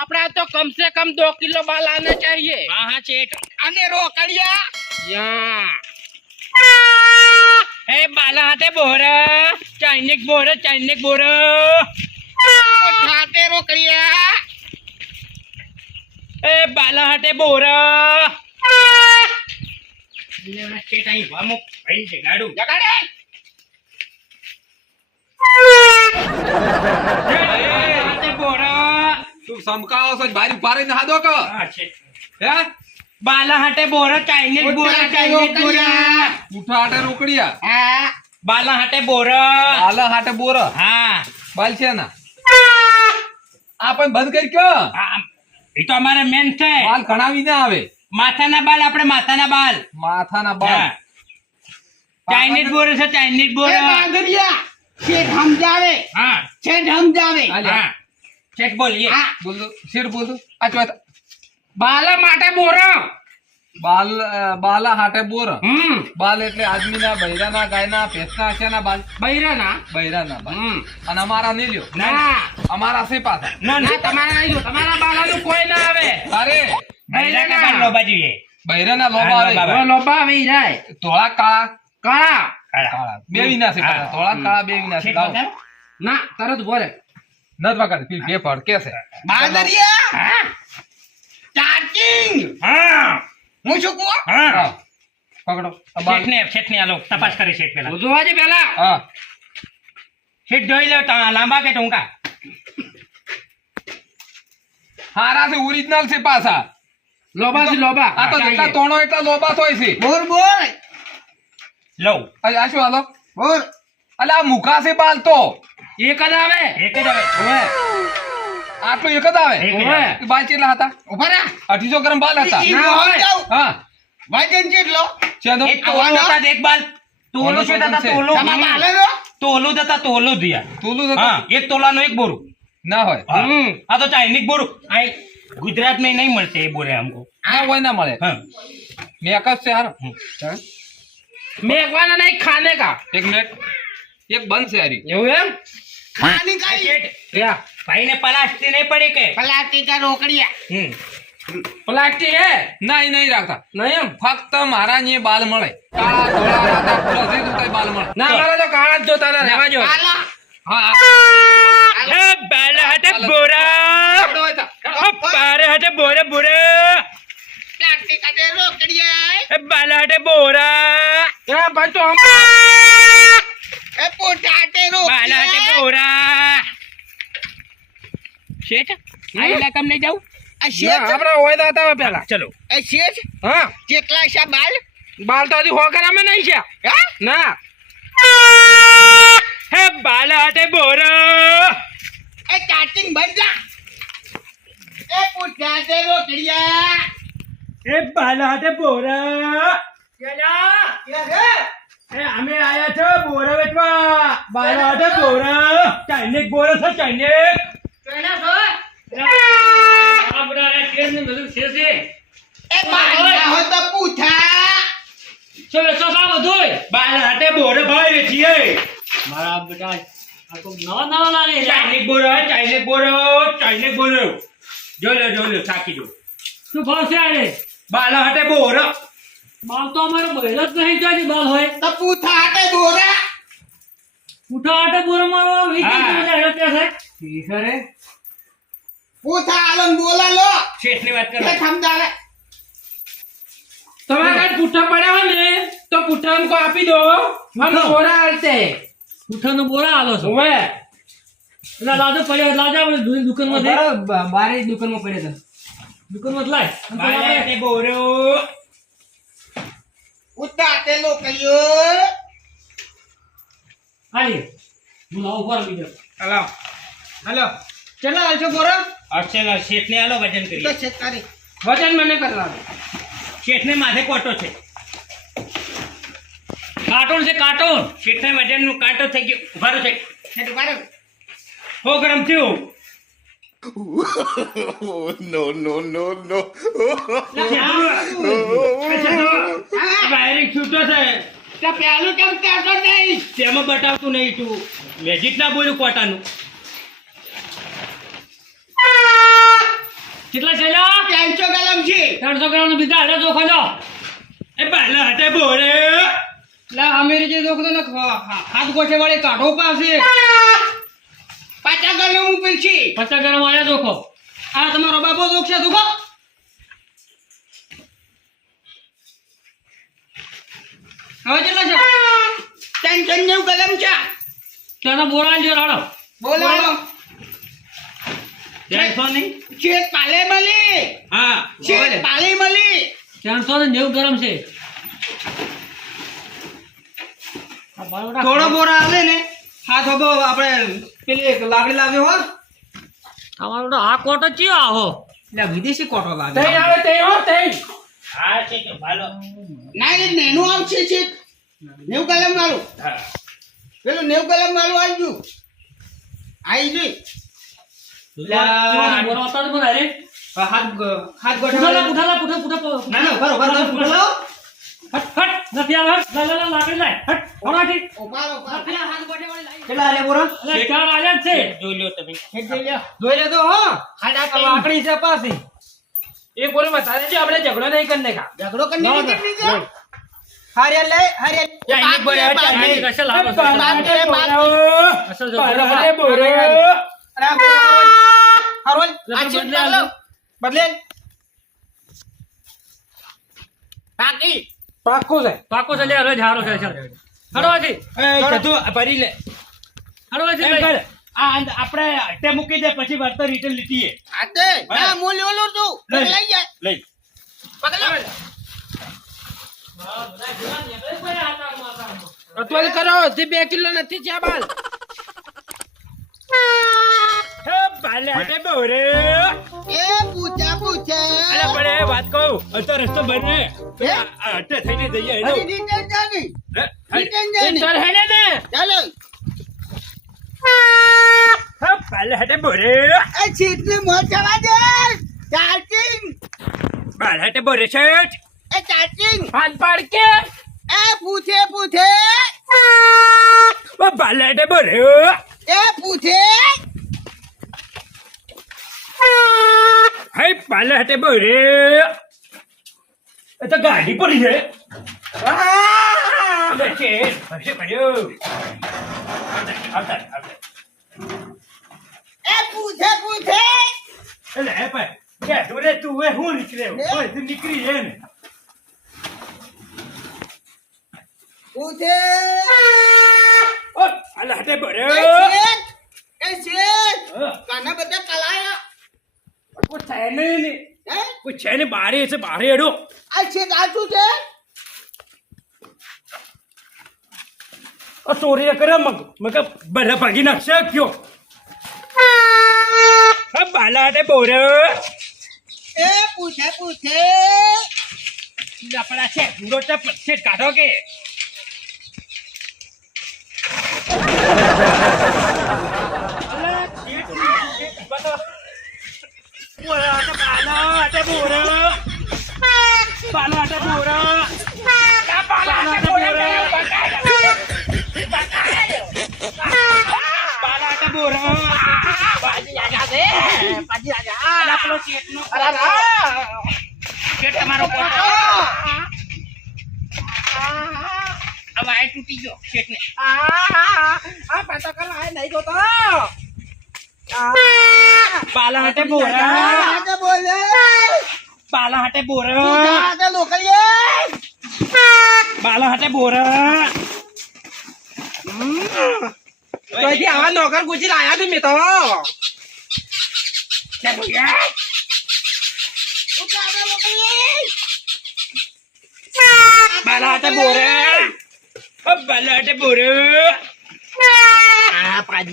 अपना तो कम से कम 2 किलो बाल आने चाहिए। हाँ हाँ चेट અને રોકડિયા यहाँ ए बाला हाथे बोर चाइनीज बोर ખાતે રોકડિયા ए बाला हाथे बोर चेट आई वामो भाई से गाड़ू જગાડે हाथे बोर તું સમકાવો છો બારી પારે ના દો કે हाँ चेट હે बाला हाथे बोर चाइनीज बोर ઉઠા હાટે રોકડિયા હા बाला हाथे बोर આલા હાટે બોર हाँ બાલ છે ના આ પણ બંધ કરી કયો ये तो हमारे मेन है બાલ કણાવી ના આવે माथाना बाल अपने माथाना बाल માથાના બાલ हाँ। चाइनीज बोर से चाइनीज बोर એ બાંધરિયા શેઠ સમજાવે हाँ શેઠ સમજાવે हाँ चेक बोलिए હા બોલ દો શેર બોલ દો આ ચોથા बाला माटे बोरा। બાલ બાલા હાટે બોર हम्म બાલ એટલે આદમીના બૈરાના ગાયના ભેંસના હશેના બાલ बहिरा ना। બૈરાના બાલ અને ना અમારા નહીં લ્યો અમારા છે પાછા ना ना તમારા નહીં જો તમારા બાલાનું કોઈ ના આવે। અરે बहिरा का बाल लोबा जी બૈરાના લોબા આવે લોબા. હવે લોબા આવી જાય ધોળા કાળા કાળા કાળા બે વિના છે પાછા ધોળા કાળા બે વિના છે લાવો. ના તરત બોલે નત વગાડ પી બે ફડકે છે બાંધરિયા ચાર્જિંગ हाँ હું શું કહું हाँ હા. પકડો આ બાલ. सेठ ने आलो तपास करे सेठ पेला જોવાજે પેલા હા सेठ જોઈ લે તા લાંબા કે ટૂંકા હારા છે ઓરિજિનલ છે પાછા લોબા છે લોબા આ તો જેટલા તોણો એટલા લોબા થોય છે બોર બોર લો આ શું હાલો બોર અલે આ મુખા છે બાલ તો એક જ આવે एक જ આવે ઓવે આટલું એક જ આવે એક જ ઓવે આવે. બાલ કેટલા હતા ઉભા રહા 800 ગ્રામ બાલ હતા ઈ ના મોહન હોય. જાવ હા વજન કેટલો ચેનો एक तोलो था देख बाल तोलो से था तोलो તમારા બાલેલો तोलो था तोलो दिया તોલું તો हाँ एक तोला नो एक बोरू ના હોય हाँ हाँ तो चाइनीज बोरू आई गुजरात में नहीं मिलते ये बोरे हमको ના હોય ના મળે हाँ મેકઅપ છે હારો મેઘવાના નહીં ખાને કા એક મિનિટ એક બંધ છે હારી એવું એમ ખાની કઈ सेठ या भाई ने प्लास्टिक नहीं पड़ी के પ્લાસ્ટિક કા રોકડિયા પ્લાસ્ટિક હે નહીં નહીં રાખતા નહીં એમ ફક્ત મારા ને બાલ મળે કાળા ધોળા રાતા પૂરા જે જોતાય બાલ મળે ના મારા તો કાળા જ જોતા ના રહેવા જો હાલો હા ए बाला हटे बोरा ओ पारे हटे बोरे बोरे પ્લાસ્ટિક કા રોકડિયા ए बाला हटे बोरा એ ભાઈ તો એ પોટાટે बाला हटे રોકડિયા बोरा सेठ आ इलाका में नहीं जाऊं આ શેઠ આપણે હોય તો હતા પેલા चलो એ શેઠ હા કેટલા છે બાલ બાલ તો હજી હોકરામાં નહીં છે હા ના है बाला हटे बोरा એ ચાર્જિંગ બંધ જા એ પોટાટે રોકડિયા ए बाला हटे बोरा ચલા કે હે ए हमें आया छो बोरा बेटवा बाला हटे बोरा चाइनीज बोरा था चाइनीज કેના છો आप बता रहे केस में मतलब शेर से એ બાલ ના હો તો પૂછા चलो सो सा બધું બાલા હટે બોરે ભાઈ વેચીએ મારા બેટા આ તો નવા લાગે ચાઇનીઝ બોરો જો લે સાકી જો શું ભાવ છે આને બાલા હટે બોરો બાલ તો અમારો બહેરો જ નહીં જાય બાલ હોય તો પૂછા હાટે બોરા ઉઠા હટે બોરો મારો વીકી જાય છે ઠીક છે પૂછા આલન બોલા લો શેઠ ની વાત એ કરો સમજાવે તમારા કાંઈ પૂઠા પડ્યા હોય ને તો પૂઠા અમકો આપી દો हम बोरा आलते ઉઠાનો બોરા આલો છો ओवे એટલે લાજો પડ્યો લાજા દુકાનમાં દે બારે દુકાનમાં પડ્યા દુકાનમાં લાય બાલા હટે બોરો ઉતાતે લોકલ્યો હાલી બોલાવો ઉપર બીજો હતા हेलो चलो आलचो बोरा અક્ષય શેઠ ને આલો વજન તો કરીએ શેતારી वजन मैंने करना શેઠ ને માથે કોટો છે કાર્ટૂન છે કાર્ટૂન શેઠ ને વજન નું કાંટો થઈ ગયો ઉભારો છે શેત બારો 100 ગ્રામ થયું વાયરિંગ છૂટો છે તો પેલું કેમ કહેતો નહીં તેમાં બતાવતું નહીં તું મેજિક ના બોલ્યું કોટાનું કેટલા છે લ્યા? 300 કલમ છે 300 ગ્રામ બીજા હાલે જોખો લો. એ બાલા હટે બોરે લા અમેરી જે દોખતો ને હાથ ગોઠે વાળી કાઢો પાસે 50 કલમ ઉપર છે 50 ગ્રામ આયા જોખો. આ તમારો બાપો દોખશે દુખો હવે કેટલા છે 390 કલમ છે તેનો બોરા આલજો રાડો. બોલો ત્રણસો ની શેઠ પાલે મળી હા શેઠ પાલે મળી 390 ગ્રામ છે. આ બારોડા થોડો બોરા આલે ને હાથ હબો આપણે પેલી એક લાકડી લાવ્યો હો અમારો તો આ કોટ જ ચિયો આહો. એટલે વિદેશી કોટો તઈ લાવ્યો આવે તઈ હો તઈ ના એ નેનું આવશે શેઠ 90 કલમ વાળું પેલું 90 કલમ વાળું આવી ગયું આવી ગઈ કેવાનો બોરો હતા તો મને રે. હાથ ગોઠે ઉઠાલા વાળી ઉઠાલા પૂઠા પૂઠા ના ના બરોબર તમે પૂછો લો હટ હટ નથી આવે હટ લા લા લા લાકડી લાય હટ ઓરાથી ઉપાડો ઉપાડો હાથ ગોઠે વાળી લાવી કેટલા આલે બોરા અલે ચાર આલ્યા જ છે. જોઈ લે તો હો આ લાકડી છે પાછી એ બોરે બતાવે છે આપણે ઝઘડો નહીં કરને કા ઝઘડો કરીને કેટલી છે હારિયા લે હારિયા ચાઇનીઝ બોરે ચાઇનીઝ કશે લાવો છો? બાલા હટે અસલ જો બોરે બાલા હટે બોરે અરે હારોલ આ શેઠ ચાલો બદલે બાકી પાક્કું છે પાકો છે લે રોજ હારો છે ચાલ હડવાથી એ કતું ભરી લે હડવાથી એમ કર આ આપણે હટે મૂકી દે પછી વર્તર રિટર્ન લીધીએ આતે ના હું લેવલો છું લઈ. લઈ જાય લઈ પકડો અત્યારે કરો તે 2 કિલો નથી છે બાલ હે બાલે હટે બોરે એ પૂછા પૂછા અરે બડે વાત કહું અત્યારે રસ્તો બને હટે થઈને જઈએ હેલો અરે રિટર્ન જાની રિટર્ન એ જાની ચાલ હેને ને ચાલો હે બાલે હટે બોરે એ શેઠની મોજ જવા દે ચાર્જિંગ બાલે હટે બોરે શેઠ એ ચાર્જિંગ હાથ પાડ કે એ પૂછે પૂછે ઓ બાલે હટે બોરે એ પૂછે હે બાલે હટે બોરે એ તો ગાડી પડી છે અરે શેઠ હશે પડ્યો આવતા એ પૂછે પૂછે એટલે હે ભાઈ કે દોરે તું એ હું નીકળ્યો ઓય તું નીકળી જાય ને પૂછે ઓ અલા હટે બોરે એ શેઠ હા. કાના બધા કલાયા કોઈ છે નહીં ને હે કોઈ છે ને બારે છે બારે હેડો આ શેઠ આ શું છે આ ચોરી કરે મગ બધા ભાગી નાખશે કયો હા બાલા હટે બોરે એ પૂછે પૂછે આપણા છે પૂરો છે કાઢો કે તૂટી ગયો શેઠને આ પાટા કલા નહીં જોતો બાલા હટે બોરા આગળ બોલે બાલા હટે તું જા બોરા આગળ લોકલીએ બાલા હટે બોરા તોયથી આવા નોકર ગુજી લાયા તું મેં તો બાલા હટે બોરા બાલા હટે બોરા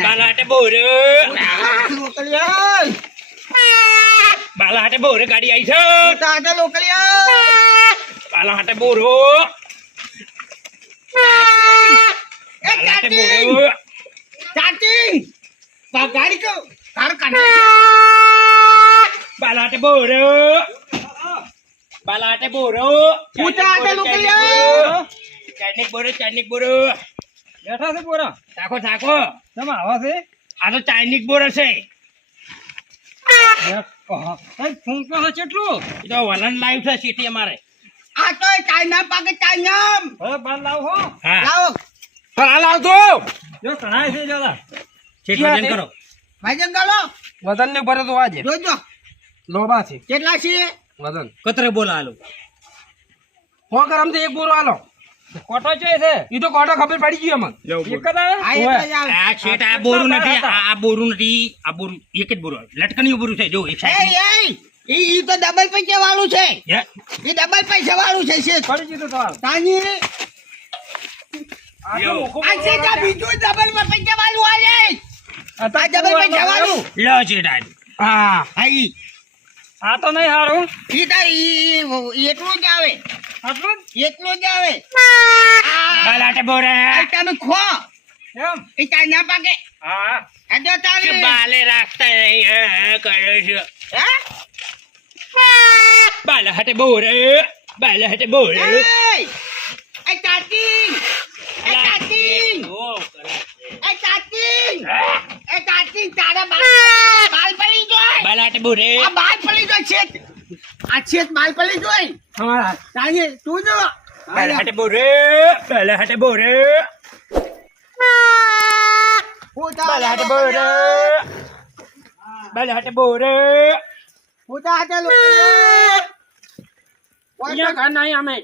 બાલા હટે બોરા બાલા હટે બોરે ગાડી આવી છે બાલા હટે બોરો બાલા હટે બોરો બાલા હટે બોરો બાલા હટે બોરો ચાઇનીઝ બોરો ચાઇનીઝ બોરો બેઠા છે પોરા થાકો થાકો તમે આવા છે આ તો ચાઇનીઝ બોરો છે ફૂંકો છે કેટલું એ તો વલણ લાવ્યું છે સીટી અમારે આ તો ચાઇના પાકે ચાઇના હવે બાર લાવો હો હા લાવો પણ હાલ આવતો જો કણાય છે દાદા શેઠ વજન કરો ભાઈજન ગાલો વજન ને ભરે તો આજે જોજો લોબા છે કેટલા છે વજન કતરે બોલા હાલો સો ગ્રામ થી એક બોરો હાલો કોટો છે છે ઈ તો કોટો ખબર પડી ગઈ અમને એક જ આવે આ એક જ આવે. આ શેઠ આ બોરું નથી આ બોરું નથી આ બોરું એક જ બોરું લટકણી બોરું છે જો એક એ સાઈડ ઈ તો ડબલ પૈસા વાળું છે હે ઈ ડબલ પૈસા વાળું છે શેઠ પડી જીધું તો તાની લ્યો. આ શેઠ આ બીજું ડબલ પૈસા વાળું આલે આ ડબલ પૈસા વાળું લો શેઠ આ હા હા ઈ આ તો નહીં હારું ઈ તાર ઈ એટલું જ આવે આટલું એટલું જ આવે બાલ હાટે બોરે આ તમે ખો એમ ઈ ચાઇના પાકે હા આ જો તારે કે બાલે રાખતા નહીં કરે છે હે બાલ હાટે બોરે બાલ હાટે બોરે એ ચાચી એ ચાચી એ ચાચી એ ચાચી તારા બાલ પડી જોય બાલ હાટે બોરે આ બાલ પડી જોય છેત આ છેત બાલ પડી જોય હા તાની તું જો બાલ હાટે બોરે બાલ હાટે બોરે બાલ હાટે બોરે બાલ હાટે બોરે પૂજા હાટે લોકો અહીંયા કાન નહીં અમે